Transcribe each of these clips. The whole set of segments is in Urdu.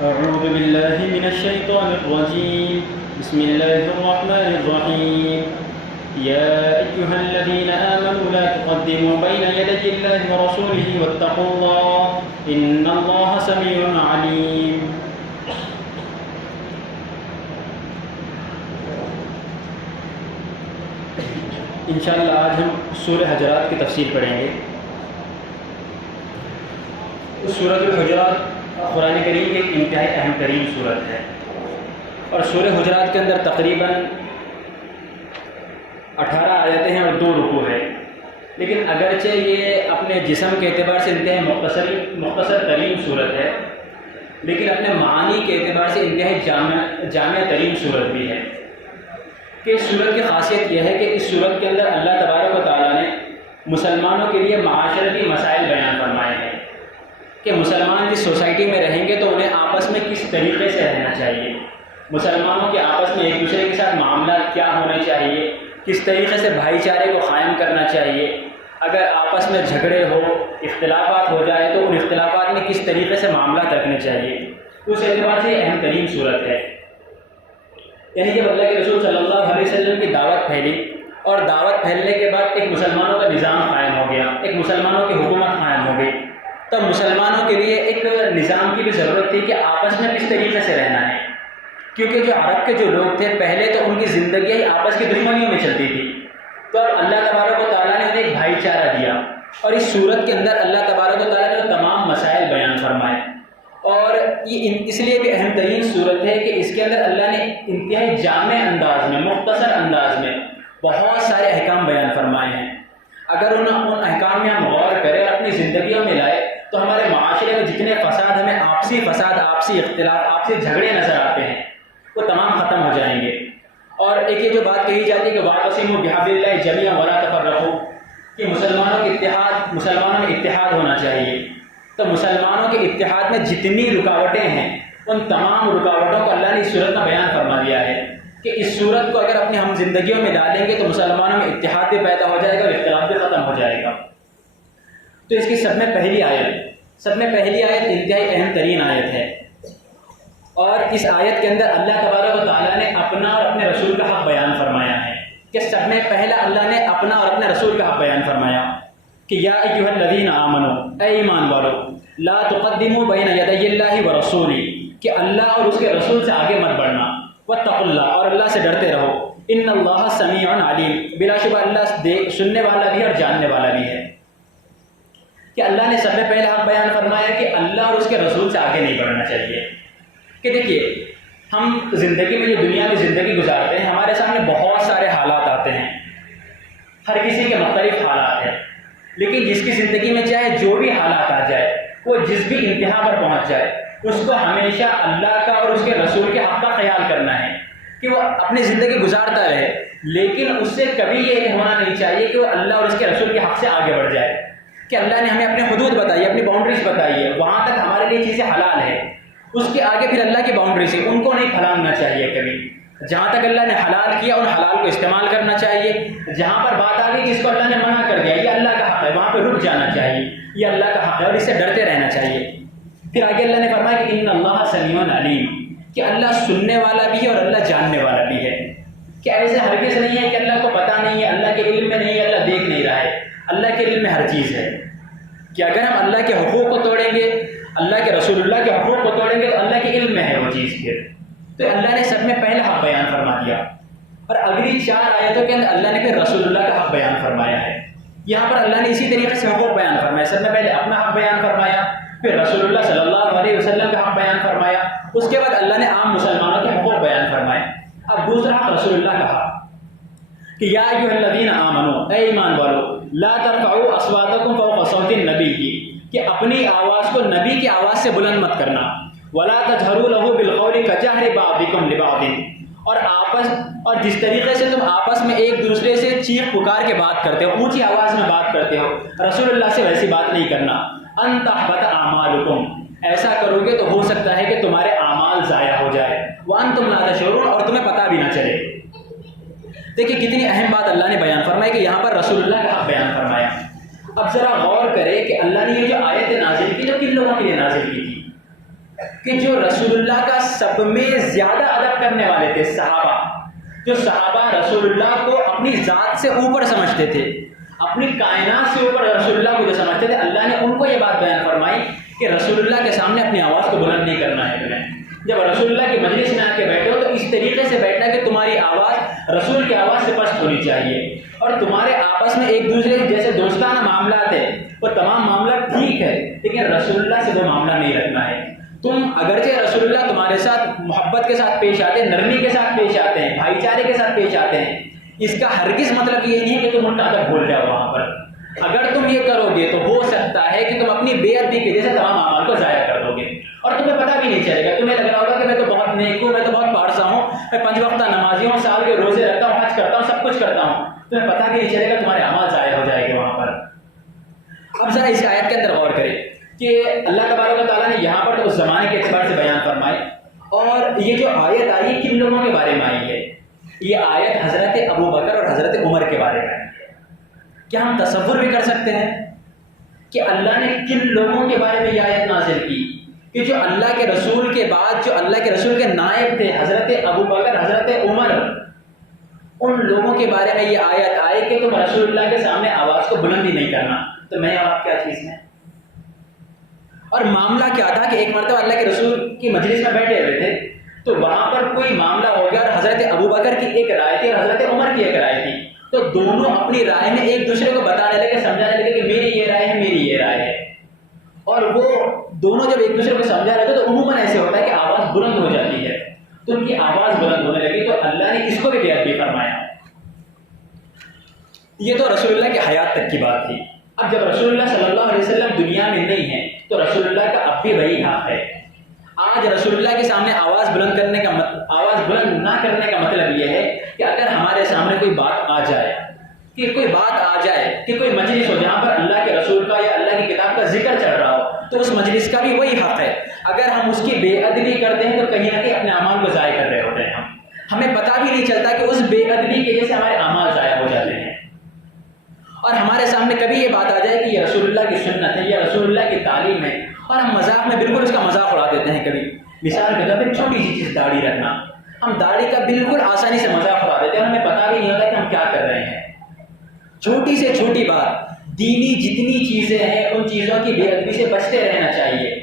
أعوذ بالله من الشيطان الرجيم. بسم الله الرحمن الرحيم. يا أيها الذين آمنوا لا تقدموا بين يدي الله ورسوله واتقوا الله إن الله سميع عليم. انشاءاللہ آج ہم سورہ حجرات کی تفسیر پڑھیں گے. سورۃ الحجرات قرآن کریم کی ایک انتہائی اہم ترین سورت ہے اور سورہ حجرات کے اندر تقریباً 18 آیتیں ہیں اور 2 رکوع ہے. لیکن اگرچہ یہ اپنے جسم کے اعتبار سے انتہائی مختصر ترین صورت ہے، لیکن اپنے معانی کے اعتبار سے انتہائی جامع ترین صورت بھی ہے. کہ اس صورت کی خاصیت یہ ہے کہ اس صورت کے اندر اللہ تبارک و تعالیٰ نے مسلمانوں کے لیے معاشرتی مسائل بیان فرمائے ہیں کہ مسلمان جس سوسائٹی میں رہیں گے تو انہیں آپس میں کس طریقے سے رہنا چاہیے، مسلمانوں کے آپس میں ایک دوسرے کے ساتھ معاملات کیا ہونے چاہیے، کس طریقے سے بھائی چارے کو قائم کرنا چاہیے، اگر آپس میں جھگڑے ہو، اختلافات ہو جائے تو ان اختلافات میں کس طریقے سے معاملات رکھنے چاہیے. اس اعتبار سے یہ اہم ترین صورت ہے. یعنی جب اللہ کے رسول صلی اللہ علیہ وسلم کی دعوت پھیلی اور دعوت پھیلنے کے بعد ایک مسلمانوں کا نظام قائم ہو گیا، ایک مسلمانوں کی حکومت قائم ہو گئی، تب مسلمانوں کے لیے ایک نظام کی بھی ضرورت تھی کہ آپس میں کس طریقے سے رہنا ہے. کیونکہ جو عرب کے جو لوگ تھے پہلے تو ان کی زندگی ہی آپس کی دشمنیوں میں چلتی تھی، تو اللہ تبارک و تعالیٰ نے انہیں ایک بھائی چارہ دیا اور اس صورت کے اندر اللہ تبارک و تعالیٰ نے تمام مسائل بیان فرمائے. اور یہ اس لیے بھی اہم ترین صورت ہے کہ اس کے اندر اللہ نے انتہائی جامع انداز میں، مختصر انداز میں بہت سارے احکام بیان فرمائے ہیں. اگر ان احکام میں ہم غور کریں اور اپنی زندگیوں میں لائے تو ہمارے معاشرے میں جتنے فساد ہمیں آپسی فساد، آپسی اختلاف، آپسی جھگڑے نظر آتے ہیں وہ تمام ختم ہو جائیں گے. اور ایک یہ جو بات کہی جاتی ہے کہ واعتصموا بحبل اللہ جمیعا ولا تفرقوا، کہ مسلمانوں میں اتحاد ہونا چاہیے. تو مسلمانوں کے اتحاد میں جتنی رکاوٹیں ہیں ان تمام رکاوٹوں کو اللہ نے اس صورت میں بیان فرما دیا ہے کہ اس صورت کو اگر اپنی ہم زندگیوں میں ڈالیں گے تو مسلمانوں میں اتحاد بھی پیدا ہو جائے گا اور اختلاف بھی ختم ہو جائے گا. تو اس کی سب میں پہلی آیت انتہائی اہم ترین آیت ہے. اور اس آیت کے اندر اللہ تبارک و تعالیٰ نے اپنا اور اپنے رسول کا حق بیان فرمایا ہے کہ سب میں پہلا اللہ نے اپنا اور اپنے رسول کا حق بیان فرمایا کہ یا ایھا الذین آمنوا، اے ایمان والو، لا تقدموا بین یدی اللہ ورسولہ، کہ اللہ اور اس کے رسول سے آگے مت بڑھنا، واتقوا اللہ، اور اللہ سے ڈرتے رہو، ان اللہ سمیع علیم، بلا شبہ اللہ سننے والا بھی اور جاننے والا بھی ہے. کہ اللہ نے سب میں پہلا حق بیان فرمایا کہ اللہ اور اس کے رسول سے آگے نہیں بڑھنا چاہیے. کہ دیکھیے ہم زندگی میں جو دنیا کی زندگی گزارتے ہیں ہمارے سامنے بہت سارے حالات آتے ہیں، ہر کسی کے مختلف حالات ہیں، لیکن جس کی زندگی میں چاہے جو بھی حالات آ جائے، وہ جس بھی انتہا پر پہنچ جائے، اس کو ہمیشہ اللہ کا اور اس کے رسول کے حق کا خیال کرنا ہے کہ وہ اپنی زندگی گزارتا رہے، لیکن اس سے کبھی یہ ہونا نہیں چاہیے کہ وہ اللہ اور اس کے رسول کے حق سے آگے بڑھ جائے. کہ اللہ نے ہمیں اپنے حدود بتائی، اپنی باؤنڈریز بتائی ہے، وہاں تک ہمارے لیے چیزیں حلال ہیں، اس کے آگے پھر اللہ کی باؤنڈریز ہے، ان کو نہیں پھلانگنا چاہیے کبھی. جہاں تک اللہ نے حلال کیا ان حلال کو استعمال کرنا چاہیے. جہاں پر بات آ گئی جس کو اللہ نے منع کر دیا یہ اللہ کا حق ہے، وہاں پہ رک جانا چاہیے، یہ اللہ کا حق ہے اور اس سے ڈرتے رہنا چاہیے. پھر آگے اللہ نے فرمایا کہ ان اللہ سمیع علیم، کہ اللہ سننے والا بھی ہے اور اللہ جاننے والا بھی ہے. کہ ایسے ہرگز نہیں ہے کہ اللہ کو پتہ نہیں ہے، اللہ کے علم میں نہیں ہے، اللہ دیکھ نہیں رہا ہے. اللہ کے علم میں ہر چیز ہے. کہ اگر ہم اللہ کے حقوق کو توڑیں گے، اللہ کے رسول اللہ کے حقوق کو توڑیں گے تو اللہ کے علم میں ہے وہ چیز. پھر تو اللہ نے سب میں پہلا حق بیان فرما دیا اور اگلی 4 آیتوں کے اندر اللہ نے پھر رسول اللہ کا حق بیان فرمایا ہے. یہاں پر اللہ نے اسی طریقے سے حقوق بیان فرمایا. سب میں پہلے اپنا حق بیان فرمایا، پھر رسول اللہ صلی اللہ علیہ وسلم کا حق بیان فرمایا، اس کے بعد اللہ نے عام مسلمانوں کے حقوق بیان فرمائے. اب دوسرا حق رسول اللہ کا حق کہ یا ایھا الذین آمنوا، اے ایمان والو، لا ترفعوا اصواتکم فوق صوت النبی، کہ اپنی آواز کو نبی کی آواز سے بلند مت کرنا، ولا تجہروا لہ بالقول کجہر بعضکم لبعض، اور جس طریقے سے تم آپس میں ایک دوسرے سے چیخ پکار کے بات کرتے ہو، اونچی آواز میں بات کرتے ہو، رسول اللہ سے ویسی بات نہیں کرنا. ان تحبط اعمالکم، ایسا کرو گے تو ہو سکتا ہے کہ تمہارے اعمال ضائع ہو جائے، وانتم لا تشعرون، اور تمہیں پتہ بھی نہ چلے. دیکھیے کتنی اہم بات اللہ نے بیان فرمائی کہ یہاں پر رسول اللہ کا حق بیان فرمایا. اب ذرا غور کرے کہ اللہ نے یہ جو آیت نازل کی جو کن لوگوں کے لیے نازل کی تھی، کہ جو جو رسول اللہ کا سب میں زیادہ ادب کرنے والے تھے صحابہ، جو صحابہ رسول اللہ کو اپنی ذات سے اوپر سمجھتے تھے، اپنی کائنات سے اوپر رسول اللہ کو جو سمجھتے تھے، اللہ نے ان کو یہ بات بیان فرمائی کہ رسول اللہ کے سامنے اپنی آواز کو بلند نہیں کرنا ہے تمہیں۔ جب رسول اللہ کی مجلس میں آ کے بیٹھے ہو تو اس طریقے سے بیٹھنا کہ تمہاری آواز رسول کی آواز سے پست ہونی چاہیے، اور تمہارے آپس میں ایک دوسرے جیسے دوستانہ معاملات ہیں وہ تمام معاملات ٹھیک ہے، لیکن رسول اللہ سے وہ معاملہ نہیں رکھنا ہے۔ تم اگرچہ رسول اللہ تمہارے ساتھ محبت کے ساتھ پیش آتے ہیں، نرمی کے ساتھ پیش آتے ہیں، بھائی چارے کے ساتھ پیش آتے ہیں، اس کا ہرگز مطلب یہ نہیں ہے کہ تم ان کا ادب بھول جاؤ وہاں پر۔ اگر تم یہ کرو گے تو ہو سکتا ہے کہ تم اپنی بے ادبی کی وجہ سے تمام اعمال کو ضائع کر دو گے، اور تمہیں پتہ بھی نہیں چلے گا۔ تمہیں لگ رہا ہوگا کہ میں تو بہت نیک ہوں، میں تو بہت پارسا ہوں، میں 5 وقتہ نمازی ہوں، سال کے روزے رکھتا ہوں، حج کرتا ہوں، سب کچھ کرتا ہوں، تمہیں پتہ بھی نہیں چلے گا، تمہارے اعمال ضائع ہو جائے گے وہاں پر۔ اب ذرا اس آیت کے اندر غور کریں کہ اللہ تبارک و تعالیٰ نے یہاں پر تو اس زمانے کے اعتبار سے بیان فرمائے، اور یہ جو آیت آئی کن لوگوں کے بارے میں آئی ہے؟ یہ آیت حضرت ابو بکر اور حضرت عمر کے بارے میں آئی ہے۔ کیا ہم تصور بھی کر سکتے ہیں کہ اللہ نے کن لوگوں کے بارے میں یہ آیت نازل کی کہ جو اللہ کے رسول کے بعد جو اللہ کے رسول کے نائب تھے، حضرت ابو بکر، حضرت عمر، ان لوگوں کے بارے میں یہ آیت آئے کہ تم رسول اللہ کے سامنے آواز کو بلند ہی نہیں کرنا۔ تو میں آپ کیا چیز میں، اور معاملہ کیا تھا کہ ایک مرتبہ اللہ کے رسول کی مجلس میں بیٹھے ہوئے تھے، تو وہاں پر کوئی معاملہ ہو گیا اور حضرت ابو بکر کی ایک رائے تھی اور حضرت عمر کی ایک رائے تھی، تو دونوں اپنی رائے میں ایک دوسرے کو بتانے لگے، سمجھانے لگے کہ میری یہ رائے ہے، میری یہ رائے ہے، اور وہ دونوں جب ایک دوسرے کو سمجھا رہے تھے تو عموماً ایسے ہوتا ہے کہ آواز بلند ہو جاتی ہے، تو ان کی آواز بلند ہونے لگی، تو اللہ نے اس کو بھی بے ادبی فرمایا۔ یہ تو رسول اللہ کی حیات تک کی بات تھی۔ اب جب رسول اللہ صلی اللہ علیہ وسلم دنیا میں نہیں ہے تو رسول اللہ کا اب بھی وہی حق ہے۔ آج رسول اللہ کے سامنے آواز بلند کرنے کا آواز بلند نہ کرنے کا مطلب یہ ہے کہ اگر ہمارے سامنے کوئی بات آ جائے، کہ کوئی بات آ جائے کہ کوئی مجلس ہو جہاں پر اللہ کے رسول کا یا اللہ کی کتاب کا ذکر چل رہا ہو، تو اس مجلس کا بھی وہی حق ہے۔ اگر ہم اس کی بے ادبی کرتے ہیں تو کہیں نہ کہیں اپنے اعمال کو ضائع کر رہے ہوتے ہیں، ہمیں پتہ بھی نہیں چلتا کہ اس بے ادبی کی وجہ سے ہمارے اعمال ضائع ہو جاتے ہیں، اور ہمارے سامنے کبھی یہ بات آ جائے کہ یہ رسول اللہ کی سنت ہے یا رسول اللہ کی تعلیم ہے، اور ہم مذاق میں بالکل اس کا مذاق اڑا دیتے ہیں۔ کبھی مثال کے طور پہ چھوٹی سی چیز داڑھی رکھنا، ہم داڑھی کا بالکل آسانی سے مذاق اڑا دیتے ہیں، اور ہمیں پتہ بھی نہیں ہوتا کہ ہم کیا کر رہے ہیں۔ چھوٹی سے چھوٹی بات، دینی جتنی چیزیں ہیں ان چیزوں کی بے ادبی سے بچتے رہنا چاہیے۔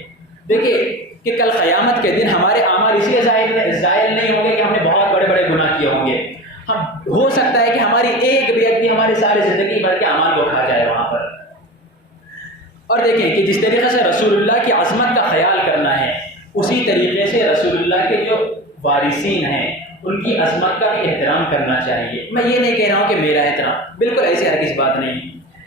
دیکھیے کہ کل قیامت کے دن ہمارے اعمال اس لیے زائل نہیں ہوں گے کہ ہم نے بہت بڑے بڑے گناہ کیے ہوں گے، ہم ہو سکتا ہے کہ ہماری ایک بے ادبی ہماری ساری زندگی بھر کے اعمال کو کھا جائے وہاں پر۔ اور دیکھیں کہ جس طریقے سے رسول اللہ کی عظمت کا خیال کرنا ہے، اسی طریقے سے رسول اللہ کے جو وارثین ہیں ان کی عظمت کا بھی احترام کرنا چاہیے۔ میں یہ نہیں کہہ رہا ہوں کہ میرا احترام، بالکل ایسی ہرگز بات نہیں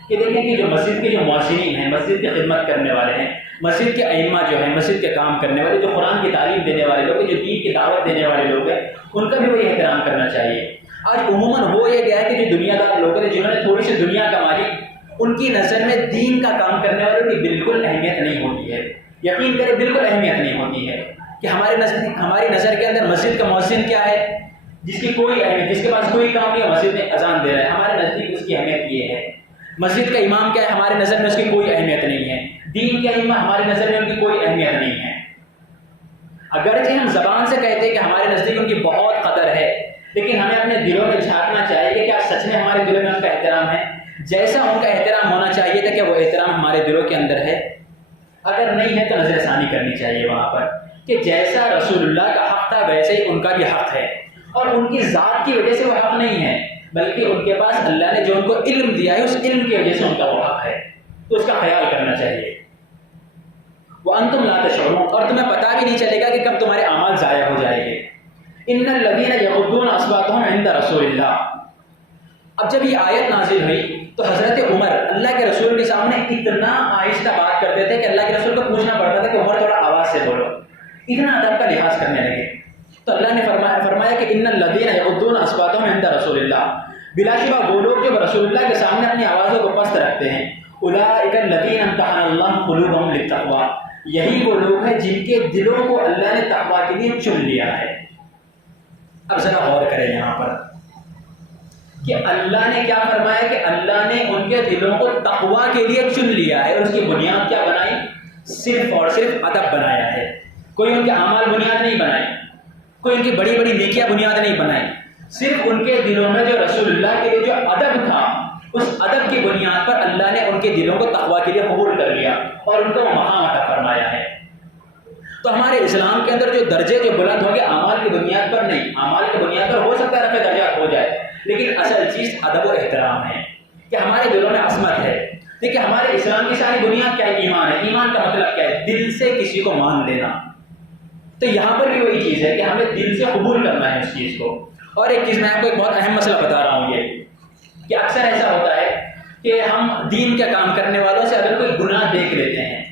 کہ دیکھیں کہ جو مسجد کے جو مؤذنین ہیں، مسجد کی خدمت کرنے والے ہیں، مسجد کے ائمہ جو ہیں، مسجد کے کام کرنے والے، جو قرآن کی تعلیم دینے والے لوگ ہیں، جو دین کی دعوت دینے والے لوگ ہیں، ان کا بھی وہی احترام کرنا چاہیے۔ آج عموماً ہو یہ گیا ہے کہ جو دنیا دار لوگ ہیں جنہوں نے تھوڑی سی دنیا کما لی، ان کی نظر میں دین کا کام کرنے والوں کی بالکل اہمیت نہیں ہوتی ہے۔ یقین کریں بالکل اہمیت نہیں ہوتی ہے کہ ہماری نظر کے اندر مسجد کا مؤذن کیا ہے، جس کی کوئی اہمیت، جس کے پاس کوئی کام نہیں ہے، مسجد میں اذان دے رہا ہے، ہمارے نزدیک اس کی اہمیت یہ ہے۔ مسجد کا امام کیا ہے، ہمارے نظر میں اس کی کوئی اہمیت نہیں ہے۔ دین کے ائمہ ہمارے نظر میں ان کی کوئی اہمیت نہیں ہے۔ اگرچہ ہم زبان سے کہتے ہیں کہ ہمارے نزدیک ان کی بہت قدر ہے، لیکن ہمیں اپنے دلوں میں جھانکنا چاہیے کہ کیا سچ میں ہمارے دلوں میں ان کا احترام ہے؟ جیسا ان کا احترام ہونا چاہیے تھا، کیا وہ احترام ہمارے دلوں کے اندر ہے؟ اگر نہیں ہے تو نظر ثانی کرنی چاہیے وہاں پر کہ جیسا رسول اللہ کا حق تھا ویسے ہی ان کا بھی حق ہے، اور ان کی ذات کی وجہ سے وہ حق نہیں ہے، بلکہ ان کے پاس اللہ نے جو ان کو علم دیا ہے اس علم کی وجہ سے ان کا وہ حق ہے، تو اس کا خیال کرنا چاہیے۔ وَأَنْتُمْ لَا تَشْعُرُونَ، اور تمہیں پتہ بھی نہیں چلے گا کہ کب تمہارے اعمال ضائع ہو جائیں گے۔ إِنَّ الَّذِينَ يَغُضُّونَ أَصْوَاتَهُمْ عِنْدَ رَسُولِ اللَّهِ، اب جب یہ آیت نازل ہوئی تو حضرت عمر اللہ کے رسول کے سامنے اتنا آہستہ بات کرتے تھے کہ اللہ کے رسول کو پوچھنا پڑتا تھا کہ عمر تھوڑا آواز سے بولو، اتنا ادب کا لحاظ کرنے لگے۔ تو اللہ نے فرمایا کہ ان الذین یغضون اصواتهم عند رسول اللہ، بلا شبہ وہ لوگ جو رسول اللہ کے سامنے اپنی آوازوں کو پست رکھتے ہیں، اولئک الذین امتحن اللہ قلوبهم للتقوی، یہی وہ لوگ ہیں جن کے دلوں کو اللہ نے تقوی کے لیے چن لیا ہے۔ اب ذرا غور کریں یہاں پر کہ اللہ نے کیا فرمایا کہ اللہ نے ان کے دلوں کو تقوی کے لیے چن لیا ہے، اور اس کی بنیاد کیا بنائی؟ صرف اور صرف ادب بنایا ہے۔ کوئی ان کے اعمال بنیاد نہیں بنائے، کوئی ان کی بڑی بڑی نیکیاں بنیاد نہیں بنائے، صرف ان کے دلوں میں جو رسول اللہ کے لیے جو ادب تھا، اس ادب کی بنیاد پر اللہ نے ان کے دلوں کو تقویٰ کے لیے قبول کر لیا اور ان کو مقام عطا فرمایا ہے۔ تو ہمارے اسلام کے اندر جو درجے جو بلند ہو گئے اعمال کی بنیاد پر نہیں، اعمال کی بنیاد پر ہو سکتا ہے رفع درجات ہو جائے، لیکن اصل چیز ادب و احترام ہے کہ ہمارے دلوں میں عصمت ہے۔ دیکھیے ہمارے اسلام کی ساری بنیاد کیا ہے؟ ایمان ہے۔ ایمان کا مطلب کیا ہے؟ دل سے کسی کو مان لینا۔ تو یہاں پر بھی وہی چیز ہے کہ ہمیں دل سے قبول کرنا ہے اس چیز کو۔ اور ایک چیز میں آپ کو ایک بہت اہم مسئلہ بتا رہا ہوں، یہ کہ اکثر ایسا ہوتا ہے کہ ہم دین کا کام کرنے والوں سے اگر کوئی گناہ دیکھ لیتے ہیں،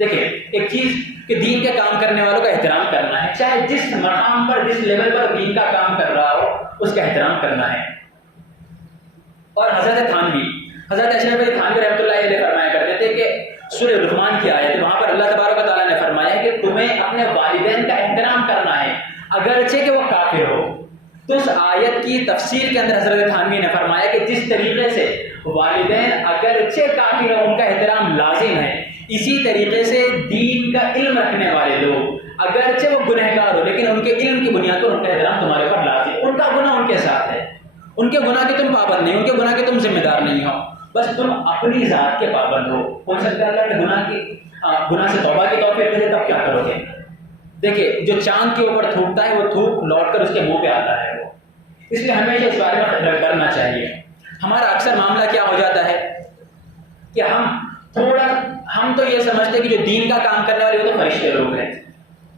دیکھیں ایک چیز کہ دین کے کام کرنے والوں کا احترام کرنا ہے، چاہے جس مقام پر جس لیول پر دین کا کام کر رہا ہو اس کا احترام کرنا ہے۔ اور حضرت اشرف علی تھانوی رحمۃ اللہ علیہ فرمایا کرتے تھے کہ سورہ لقمان کی آیت، وہاں پر اللہ تبارک و تعالیٰ نے فرمایا کہ تمہیں اپنے والدین کا احترام کرنا ہے اگرچہ کہ وہ کافر ہو۔ تو اس آیت کی تفسیر کے اندر حضرت تھانوی نے فرمایا کہ جس طریقے سے والدین اگرچہ کافر ہو ان کا احترام لازم ہے، اسی طریقے سے دین کا علم رکھنے والے لوگ اگرچہ وہ گنہگار ہو لیکن ان کے علم کی بنیاد پر ان کا احترام تمہارے اوپر لازم ہے۔ ان کا گناہ ان کے ساتھ ہے، ان کے گناہ کے تم پابند نہیں، ان کے گناہ کے تم ذمہ دار نہیں ہو، بس تم اپنی ذات کے پابند ہو سکتا ہے اللہ کے گناہ سے توبہ کی توفیق دے دے، تب کیا کرو گے؟ دیکھیں جو چاند کے اوپر تھوکتا ہے وہ تھوک لوٹ کر اس کے منہ پہ آتا ہے وہ، اس لیے ہمیشہ اس بارے میں کرنا چاہیے۔ ہمارا اکثر معاملہ کیا ہو جاتا ہے کہ ہم تو یہ سمجھتے ہیں کہ جو دین کا کام کرنے والے وہ تو فرشتے لوگ ہیں،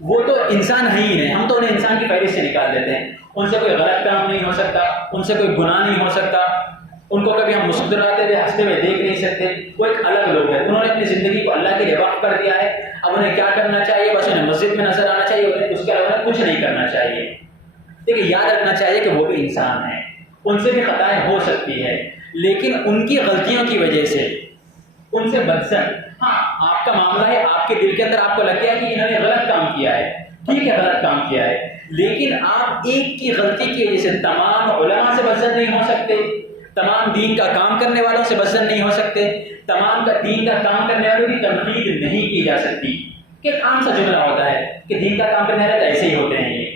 وہ تو انسان ہے ہی نہیں، ہم تو انہیں انسان کی فہرست سے نکال دیتے ہیں، ان سے کوئی غلط کام نہیں ہو سکتا، ان سے کوئی گناہ نہیں ہو سکتا، ان کو کبھی ہم مسکراتے ہوئے ہنستے ہوئے دیکھ نہیں سکتے، وہ ایک الگ لوگ ہیں، انہوں نے اپنی زندگی کو اللہ کے لیے وقف کر دیا ہے، اب انہیں کیا کرنا چاہیے؟ بس انہیں مسجد میں نظر آنا چاہیے، انہیں اس کے علاوہ کچھ نہیں کرنا چاہیے۔ دیکھیں یاد رکھنا چاہیے کہ وہ بھی انسان ہیں، ان سے بھی خطائیں ہو سکتی ہے، لیکن ان کی غلطیوں کی وجہ سے ان سے بچن، ہاں آپ کا معاملہ ہے، آپ کے دل کے اندر آپ کو لگ گیا کہ انہوں نے غلط کام کیا ہے، ٹھیک ہے غلط کام کیا ہے، لیکن آپ ایک کی غلطی کی وجہ سے تمام علماء سے بچن نہیں ہو سکتے، تمام دین کا کام کرنے والوں سے بچن نہیں ہو سکتے، تمام دین کا کام کرنے والوں کی تنقید نہیں کی جا سکتی۔ کہ ایک عام سا جملہ ہوتا ہے کہ دین کا کام کرنے والے ایسے ہی ہوتے ہیں، یہ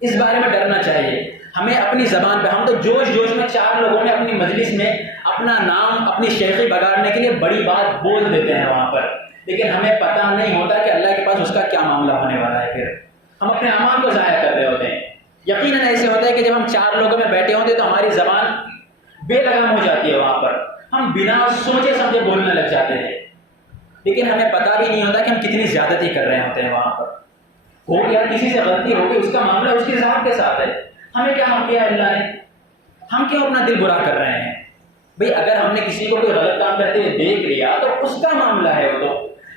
اس بارے میں ڈرنا چاہیے ہمیں اپنی زبان پہ۔ ہم تو جوش میں چار لوگوں میں اپنی مجلس میں اپنا نام اپنی شیخی بگاڑنے کے لیے بڑی بات بول دیتے ہیں وہاں پر، لیکن ہمیں پتہ نہیں ہوتا کہ اللہ کے پاس اس کا کیا معاملہ ہونے والا ہے، پھر ہم اپنے اعمال کو ضائع کر رہے ہوتے ہیں۔ یقیناً ایسے ہوتا ہے کہ جب ہم چار لوگوں میں بیٹھے ہوتے ہیں تو ہماری زبان بے لگام ہو جاتی ہے، وہاں پر ہم بنا سوچے سمجھے بولنے لگ جاتے ہیں، لیکن ہمیں پتہ بھی نہیں ہوتا کہ ہم کتنی زیادتی کر رہے ہوتے ہیں وہاں پر۔ ہو گیا کسی سے غلطی ہو گئی، اس کا معاملہ اس کی ذات کے ساتھ ہے، ہمیں کیا حق دیا اللہ نے؟ ہم کیوں اپنا دل برا کر رہے ہیں؟ بھئی اگر ہم نے کسی کو کوئی غلط کام کرتے ہوئے دیکھ لیا تو اس کا معاملہ ہے، وہ تو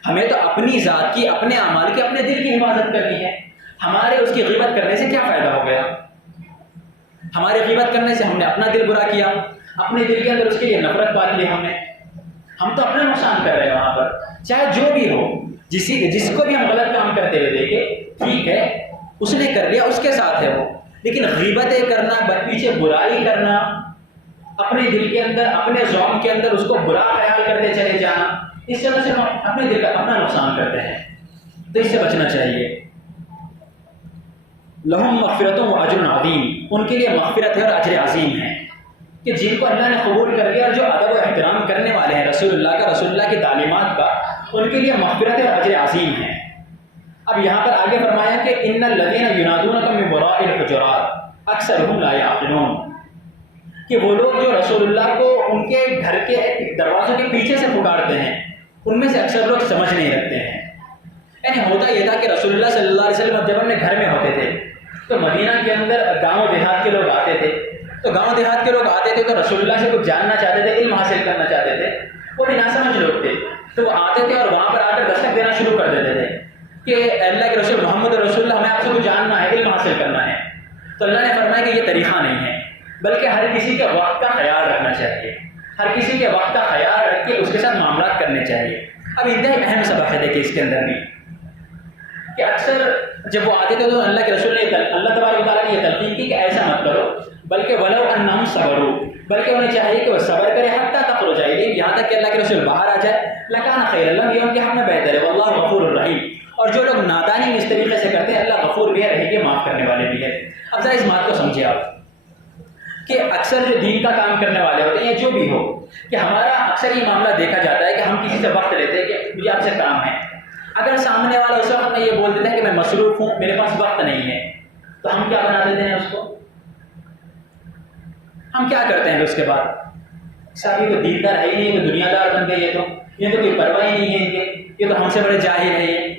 ہمیں تو اپنی ذات کی، اپنے اعمال کی، اپنے دل کی حفاظت کرنی ہے۔ ہمارے اس کی غیبت کرنے سے کیا فائدہ ہو گیا؟ ہمارے غیبت کرنے سے ہم نے اپنا دل برا کیا، اپنے دل کے اندر اس کے لیے نفرت پال لی ہم تو اپنا نقصان کر رہے ہیں وہاں پر۔ چاہے جو بھی ہو، جس کو بھی ہم غلط کام کرتے ہوئے دیکھیں، ٹھیک ہے اس نے کر لیا، اس کے ساتھ ہے وہ، لیکن غیبتیں کرنا، پیچھے برائی کرنا، اپنے دل کے اندر، اپنے ذوق کے اندر اس کو برا خیال کرتے چلے جانا، اس طرح سے ہم اپنے دل کا اپنا نقصان کرتے ہیں، تو اس سے بچنا چاہیے۔ لہم مغفرۃ و اجر عظیم، ان کے لیے مغفرت ہے اور اجر عظیم ہے، کہ جن کو اللہ نے قبول کر لیا اور جو ادب و احترام کرنے والے ہیں رسول اللہ کی تعلیمات کا، ان کے لیے مغفرت اور اجر عظیم ہے۔ اب یہاں پر آگے فرمایا کہ ان الذین ینادونک من وراء الحجرات اکثرهم لا یعقلون، کہ وہ لوگ جو رسول اللہ کو ان کے گھر کے دروازوں کے پیچھے سے پکارتے ہیں، ان میں سے اکثر لوگ سمجھ نہیں رکھتے ہیں۔ یعنی ہوتا یہ تھا کہ رسول اللہ صلی اللہ علیہ وسلم جب اپنے گھر میں ہوتے تھے تو مدینہ کے اندر گاؤں دیہات کے لوگ آتے تھے، تو گاؤں دیہات کے لوگ آتے تھے تو رسول اللہ سے کچھ جاننا چاہتے تھے، علم حاصل کرنا چاہتے تھے، وہ بھی ناسمجھ لوگ تھے، تو وہ آتے تھے اور وہاں پر آ کر دستک دینا شروع کر دیتے تھے کہ اللہ کے رسول محمد رسول اللہ، ہمیں آپ سے کچھ جاننا ہے، علم حاصل کرنا ہے۔ تو اللہ نے فرمایا کہ یہ طریقہ نہیں ہے، بلکہ ہر کسی کے وقت کا خیال رکھنا چاہیے، ہر کسی کے وقت کا خیال رکھ کے اس کے ساتھ معاملات کرنے چاہیے۔ اب انتہائی اہم سبق ہے دیکھیے اس کے اندر بھی، کہ اکثر جب وہ آتے تھے تو اللہ کے رسول نے اللہ تبارک و تعالیٰ نے یہ تلقین کی کہ ایسا مت کرو، بلکہ ولو انہم صبروا، بلکہ انہیں چاہیے کہ وہ صبر کرے حتیٰ تخرج الیہم، یہاں تک کہ اللہ کے رسول باہر آ جائے، لکان خیر لہم، یہ ان کے حق میں بہتر ہے، واللہ غفور الرحیم، اور جو لوگ نادانی میں اس طریقے سے کرتے ہیں اللہ غفور بھی ہے، رحیم ہے، معاف کرنے والے بھی ہے۔ اب ذرا اس بات کو سمجھے آپ کہ اکثر جو دین کا کام کرنے والے ہوتے ہیں یا جو بھی ہو، کہ ہمارا اکثر یہ معاملہ دیکھا جاتا ہے کہ ہم کسی سے وقت لیتے ہیں کہ مجھے آپ سے کام ہے، اگر سامنے والا اس وقت میں یہ بول دیتا ہے کہ میں مصروف ہوں، میرے پاس وقت نہیں ہے، تو ہم کیا بنا دیتے ہیں اس کو؟ ہم کیا کرتے ہیں اس کے بعد؟ صاحب یہ تو دیندار ہے ہی نہیں، یہ تو دنیا دار بن گئے، یہ تو کوئی پرواہ ہی نہیں ہے ان کے، یہ تو ہم سے بڑے جاہل ہے یہ۔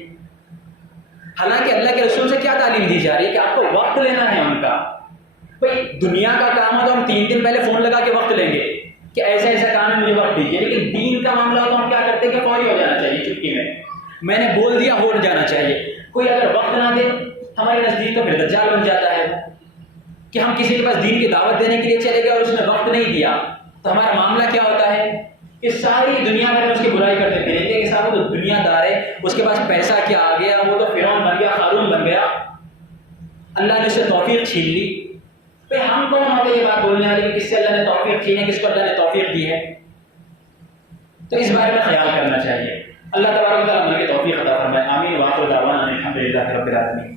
حالانکہ اللہ کے رسول سے کیا تعلیم دی جا رہی ہے کہ آپ کو وقت لینا ہے ان کا۔ بھائی دنیا کا کام ہے تو ہم 3 دن پہلے فون لگا کے وقت لیں گے کہ ایسا ایسا کام ہے، مجھے وقت دیجیے، لیکن دین کا معاملہ ہو تو ہم کیا کرتے ہیں کہ فوری ہو جانا چاہیے، چٹکی میں نے بول دیا ہو جانا چاہیے۔ کوئی اگر وقت نہ دے ہمارے نزدیک تو پھر دجال بن جاتا ہے کہ ہم کسی کے پاس دین کی دعوت دینے کے لیے چلے گئے اور اس نے وقت نہیں دیا، تو ہمارا معاملہ کیا ہوتا ہے کہ ساری دنیا بھر میں اس کی برائی کرتے پھریں گے کہ صاحب وہ تو دنیا دار ہے، اس کے پاس پیسہ کیا آ گیا، وہ تو فرعون بن گیا، قارون بن گیا، اللہ نے اس سے توفیق چھین لی۔ بھائی ہم کون ہوتے یہ بات بولنے والے کہ کس سے اللہ نے توفیق چھینی ہے، کس کو اللہ نے توفیق دی ہے؟ تو اس بارے میں خیال کرنا چاہیے۔ اللہ تبارک و تعالیٰ ہمیں توفیق عطا فرمائے، آمین۔ وآخر دعوانا الحمد للہ رب العالمین۔